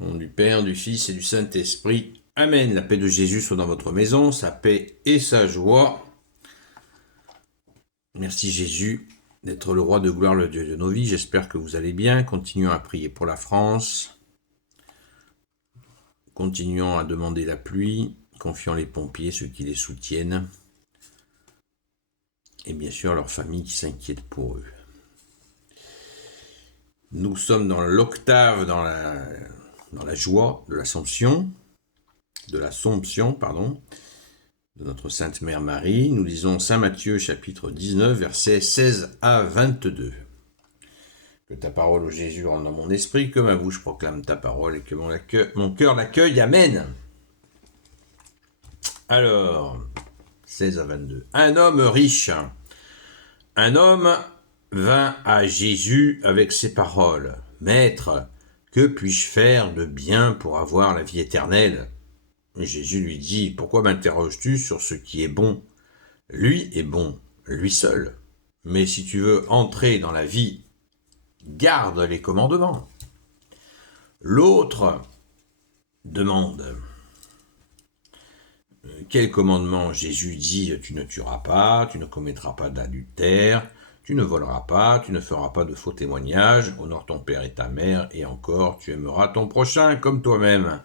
Au nom du Père, du Fils et du Saint-Esprit. Amen. La paix de Jésus soit dans votre maison, sa paix et sa joie. Merci Jésus d'être le roi de gloire, le Dieu de nos vies. J'espère que vous allez bien. Continuons à prier pour la France. Continuons à demander la pluie. Confions les pompiers, ceux qui les soutiennent. Et bien sûr leurs familles qui s'inquiètent pour eux. Nous sommes dans l'octave, dans la joie de l'Assomption, de notre Sainte Mère Marie. Nous lisons Saint Matthieu chapitre 19, versets 16 à 22. Que ta parole, ô Jésus, rentre dans mon esprit, que ma bouche proclame ta parole et que mon cœur l'accueille. Amen. Alors, 16 à 22. Un homme riche. Un homme vint à Jésus avec ces paroles. Maître, que puis-je faire de bien pour avoir la vie éternelle ? Jésus lui dit, pourquoi m'interroges-tu sur ce qui est bon ? Lui est bon, lui seul. Mais si tu veux entrer dans la vie, garde les commandements. L'autre demande, quel commandement ? Jésus dit, tu ne tueras pas, tu ne commettras pas d'adultère, tu ne voleras pas, tu ne feras pas de faux témoignages, honore ton père et ta mère, et encore, tu aimeras ton prochain comme toi-même.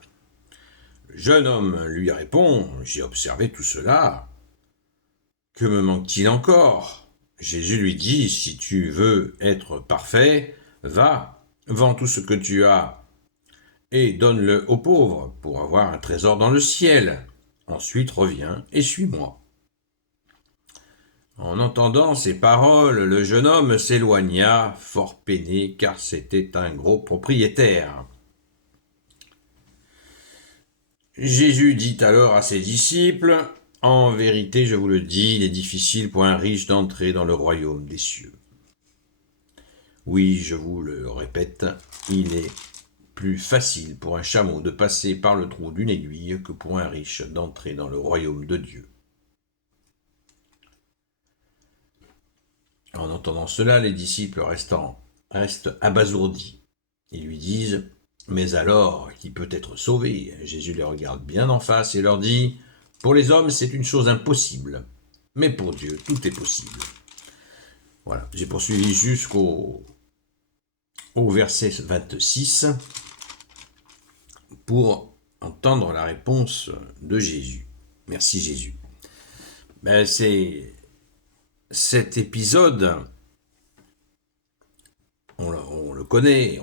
Le jeune homme lui répond, j'ai observé tout cela. Que me manque-t-il encore ? Jésus lui dit, si tu veux être parfait, va, vends tout ce que tu as et donne-le aux pauvres pour avoir un trésor dans le ciel. Ensuite reviens et suis-moi. En entendant ces paroles, le jeune homme s'éloigna, fort peiné, car c'était un gros propriétaire. Jésus dit alors à ses disciples, « En vérité, je vous le dis, il est difficile pour un riche d'entrer dans le royaume des cieux. Oui, je vous le répète, il est plus facile pour un chameau de passer par le trou d'une aiguille que pour un riche d'entrer dans le royaume de Dieu. » En entendant cela, les disciples restent abasourdis. Ils lui disent, « Mais alors, qui peut être sauvé ?» Jésus les regarde bien en face et leur dit, « Pour les hommes, c'est une chose impossible, mais pour Dieu, tout est possible. » Voilà, j'ai poursuivi jusqu'au verset 26 pour entendre la réponse de Jésus. Merci Jésus. Cet épisode, on le connaît,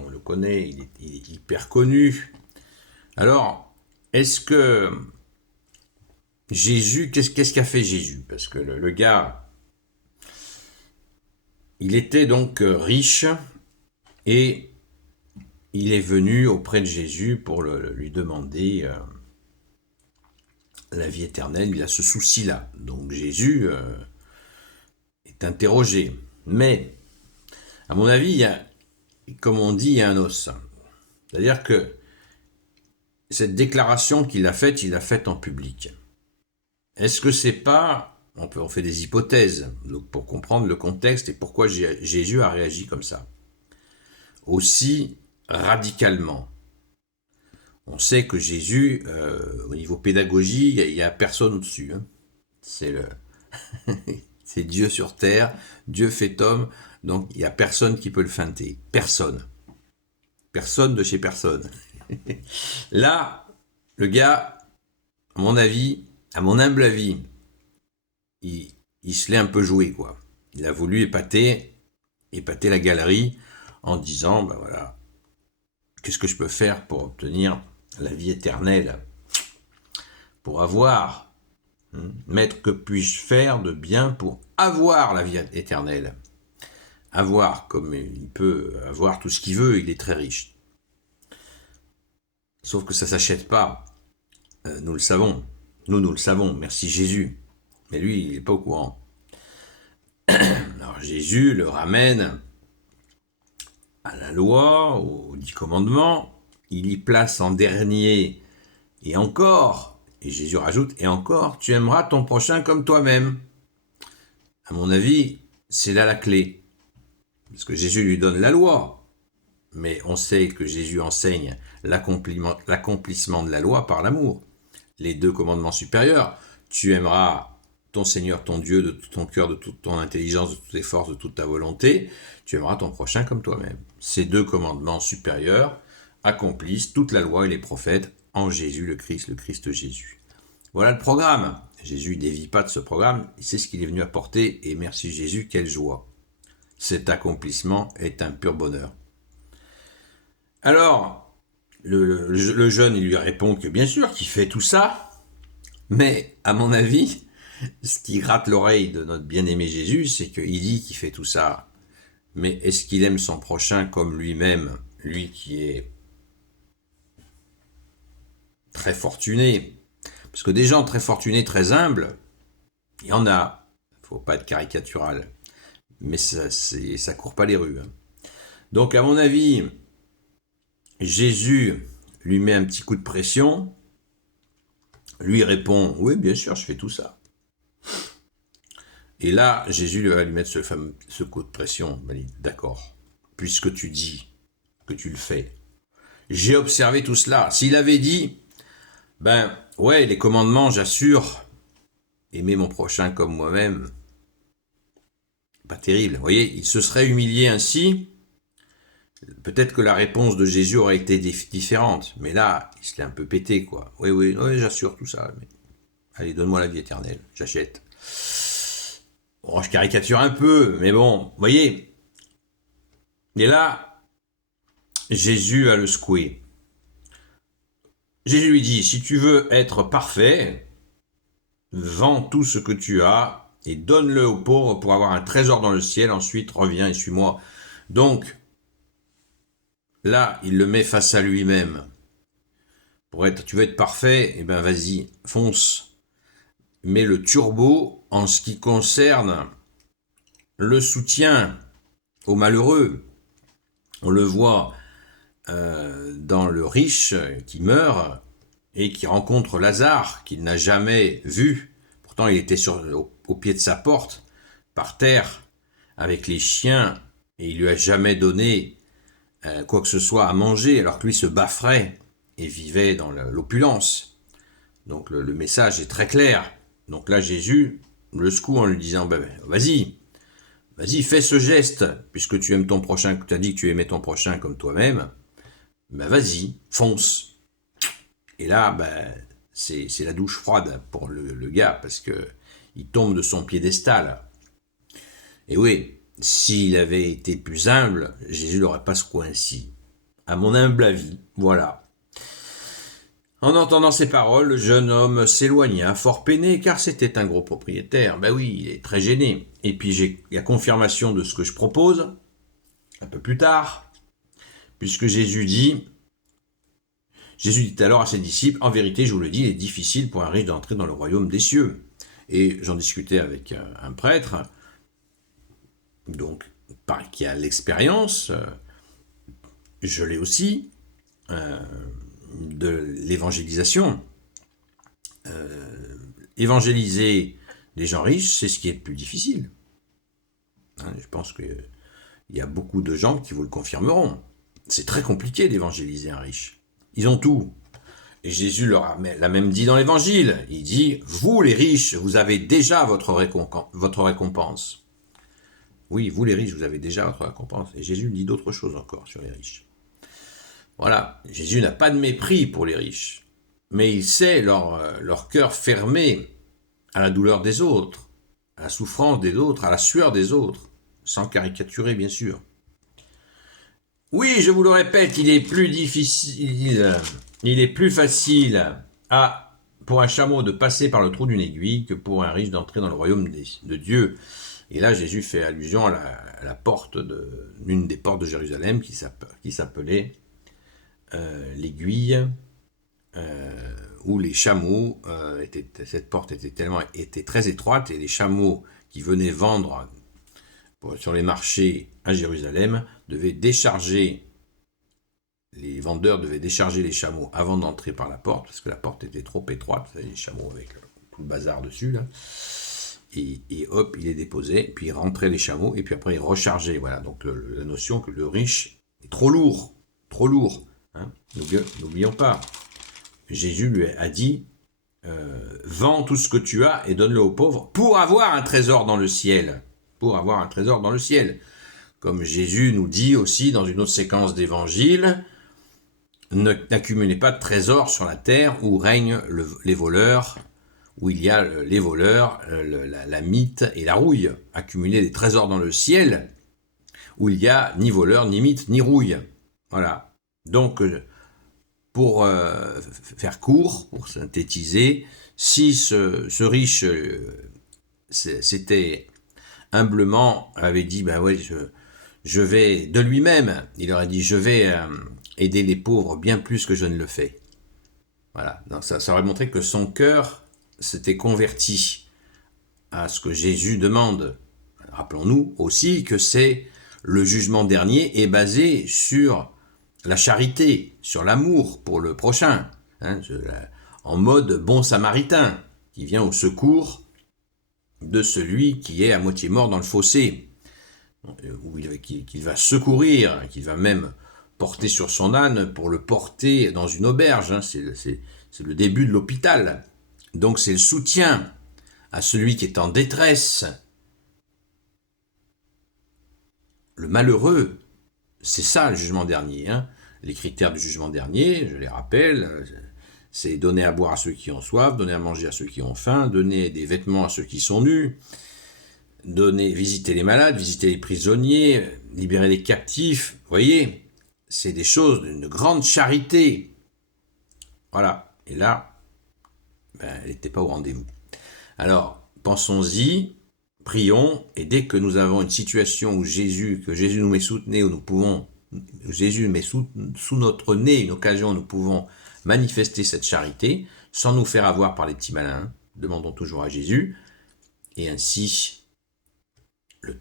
il est hyper connu. Alors, est-ce que Jésus, qu'est-ce qu'a fait Jésus ? Parce que le gars, il était donc riche et il est venu auprès de Jésus pour lui demander la vie éternelle. Il a ce souci-là. Donc Jésus est interrogé. Mais, à mon avis, comme on dit, il y a un os. C'est-à-dire que cette déclaration qu'il a faite, il l'a faite en public. Est-ce que c'est pas, on fait des hypothèses pour comprendre le contexte et pourquoi Jésus a réagi comme ça, aussi radicalement. On sait que Jésus, au niveau pédagogie, il n'y a personne au-dessus. Hein. C'est Dieu sur terre, Dieu fait homme, donc il n'y a personne qui peut le feinter. Personne. Personne de chez personne. Là, le gars, à mon humble avis, il se l'est un peu joué, quoi. Il a voulu épater la galerie en disant, ben voilà, qu'est-ce que je peux faire pour obtenir la vie éternelle ? Pour avoir, maître, que puis-je faire de bien pour avoir la vie éternelle ? Avoir, comme il peut avoir tout ce qu'il veut, il est très riche. Sauf que ça ne s'achète pas. Nous le savons. Nous le savons. Merci Jésus. Mais lui, il n'est pas au courant. Alors Jésus le ramène à la loi, aux 10 commandements. Il y place en dernier, et encore, et Jésus rajoute, et encore, tu aimeras ton prochain comme toi-même. À mon avis, c'est là la clé. Parce que Jésus lui donne la loi. mais on sait que Jésus enseigne l'accomplissement de la loi par l'amour. Les 2 commandements supérieurs, tu aimeras ton Seigneur, ton Dieu, de tout ton cœur, de toute ton intelligence, de toutes tes forces, de toute ta volonté, tu aimeras ton prochain comme toi-même. Ces 2 commandements supérieurs accomplissent toute la loi et les prophètes en Jésus le Christ Jésus. Voilà le programme. Jésus ne dévie pas de ce programme, c'est ce qu'il est venu apporter, et merci Jésus, quelle joie. Cet accomplissement est un pur bonheur. Alors, le jeune, il lui répond que bien sûr qu'il fait tout ça, mais à mon avis, ce qui gratte l'oreille de notre bien-aimé Jésus, c'est qu'il dit qu'il fait tout ça, mais est-ce qu'il aime son prochain comme lui-même, lui qui est très fortuné? Parce que des gens très fortunés, très humbles, il y en a, il ne faut pas être caricatural, mais ça court pas les rues. Donc à mon avis, Jésus lui met un petit coup de pression, lui répond « Oui, bien sûr, je fais tout ça ». Et là, Jésus va lui mettre ce coup de pression. Il dit « D'accord, puisque tu dis que tu le fais, j'ai observé tout cela. » S'il avait dit « Ben, ouais, les commandements, j'assure, aimer mon prochain comme moi-même », pas terrible. Vous voyez, il se serait humilié ainsi. Peut-être que la réponse de Jésus aurait été différente. Mais là, il se l'est un peu pété, quoi. Oui, j'assure tout ça. Mais... Allez, donne-moi la vie éternelle. J'achète. Bon, je caricature un peu, mais bon, vous voyez. Et là, Jésus va le secouer. Jésus lui dit, si tu veux être parfait, vends tout ce que tu as et donne-le aux pauvres pour avoir un trésor dans le ciel. Ensuite, reviens et suis-moi. Donc, là, il le met face à lui-même. Tu veux être parfait, eh ben vas-y, fonce. Mets le turbo en ce qui concerne le soutien aux malheureux. On le voit dans le riche qui meurt et qui rencontre Lazare, qu'il n'a jamais vu. Pourtant, il était au pied de sa porte, par terre, avec les chiens, et il lui a jamais donné quoi que ce soit à manger, alors que lui se bafferait et vivait dans l'opulence. Donc le message est très clair. Donc là, Jésus le secoue en lui disant, vas-y, fais ce geste, puisque tu aimes ton prochain, tu as dit que tu aimais ton prochain comme toi-même, vas-y, fonce. Et là, c'est la douche froide pour le gars, parce que il tombe de son piédestal. Et oui, s'il avait été plus humble, Jésus l'aurait pas secoué ainsi. À mon humble avis, voilà. En entendant ces paroles, le jeune homme s'éloigna, fort peiné, car c'était un gros propriétaire. Oui, il est très gêné. Et puis il y a confirmation de ce que je propose, un peu plus tard, puisque Jésus dit alors à ses disciples, en vérité, je vous le dis, il est difficile pour un riche d'entrer dans le royaume des cieux. Et j'en discutais avec un prêtre, donc, qui a l'expérience, je l'ai aussi, de l'évangélisation. Évangéliser les gens riches, c'est ce qui est le plus difficile. Je pense qu'il y a beaucoup de gens qui vous le confirmeront. C'est très compliqué d'évangéliser un riche. Ils ont tout. Et Jésus l'a même dit dans l'évangile. Il dit, vous les riches, vous avez déjà votre récompense. Oui, vous les riches, vous avez déjà votre récompense. Et Jésus dit d'autres choses encore sur les riches. Voilà, Jésus n'a pas de mépris pour les riches, mais il sait leur cœur fermé à la douleur des autres, à la souffrance des autres, à la sueur des autres, sans caricaturer bien sûr. Oui, je vous le répète, il est plus facile pour un chameau de passer par le trou d'une aiguille que pour un riche d'entrer dans le royaume de Dieu. Et là, Jésus fait allusion à la porte l'une des portes de Jérusalem qui s'appelait l'aiguille, où les chameaux cette porte était très étroite et les chameaux qui venaient vendre sur les marchés à Jérusalem les vendeurs devaient décharger les chameaux avant d'entrer par la porte parce que la porte était trop étroite, les chameaux avec tout le bazar dessus là. Et hop, il les déposait, puis il rentrait les chameaux, et puis après il rechargeait. Voilà, donc la notion que le riche trop lourd, trop lourd. Hein. N'oublions pas, Jésus lui a dit, vends tout ce que tu as et donne-le aux pauvres pour avoir un trésor dans le ciel. Pour avoir un trésor dans le ciel. Comme Jésus nous dit aussi dans une autre séquence d'évangile, n'accumulez pas de trésors sur la terre où règnent les voleurs, où il y a les voleurs, la mythe et la rouille. Accumulez des trésors dans le ciel où il n'y a ni voleurs, ni mythe, ni rouille. Voilà. Donc, pour faire court, pour synthétiser, si ce riche s'était humblement avait dit, ben ouais, je vais de lui-même, il aurait dit, je vais aider les pauvres bien plus que je ne le fais. Voilà, donc ça aurait montré que son cœur s'était converti à ce que Jésus demande. Rappelons-nous aussi que c'est le jugement dernier est basé sur la charité, sur l'amour pour le prochain, hein, en mode bon samaritain, qui vient au secours de celui qui est à moitié mort dans le fossé, qu'il va secourir, qu'il va même porter sur son âne pour le porter dans une auberge. Hein, c'est le début de l'hôpital. Donc c'est le soutien à celui qui est en détresse. Le malheureux, c'est ça le jugement dernier. Hein. Les critères du jugement dernier, je les rappelle, c'est donner à boire à ceux qui ont soif, donner à manger à ceux qui ont faim, donner des vêtements à ceux qui sont nus, visiter les malades, visiter les prisonniers, libérer les captifs. Vous voyez, c'est des choses d'une grande charité. Voilà. Et là, elle n'était pas au rendez-vous. Alors, pensons-y, prions, et dès que nous avons une situation où Jésus nous met sous nez, où nous pouvons, Jésus met sous notre nez une occasion où nous pouvons manifester cette charité, sans nous faire avoir par les petits malins, demandons toujours à Jésus, et ainsi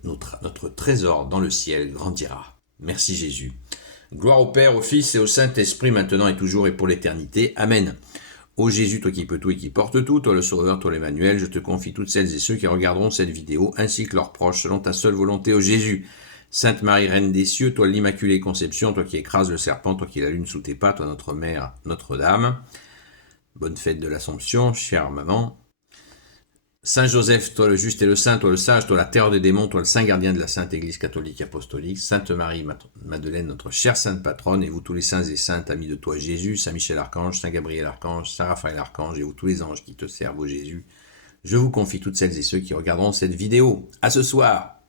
notre trésor dans le ciel grandira. Merci Jésus. Gloire au Père, au Fils et au Saint-Esprit, maintenant et toujours et pour l'éternité. Amen. Ô Jésus, toi qui peux tout et qui portes tout, toi le Sauveur, toi l'Emmanuel, je te confie toutes celles et ceux qui regarderont cette vidéo, ainsi que leurs proches, selon ta seule volonté, ô Jésus. Sainte Marie, Reine des cieux, toi l'Immaculée Conception, toi qui écrases le serpent, toi qui la lune sous tes pas, toi notre Mère, Notre-Dame. Bonne fête de l'Assomption, chère maman. Saint Joseph, toi le juste et le saint, toi le sage, toi la terreur des démons, toi le saint gardien de la Sainte Église catholique apostolique, Sainte Marie Madeleine, notre chère sainte patronne, et vous tous les saints et saintes, amis de toi Jésus, Saint Michel Archange, Saint Gabriel Archange, Saint Raphaël Archange, et vous tous les anges qui te servent, ô Jésus, je vous confie toutes celles et ceux qui regarderont cette vidéo. À ce soir.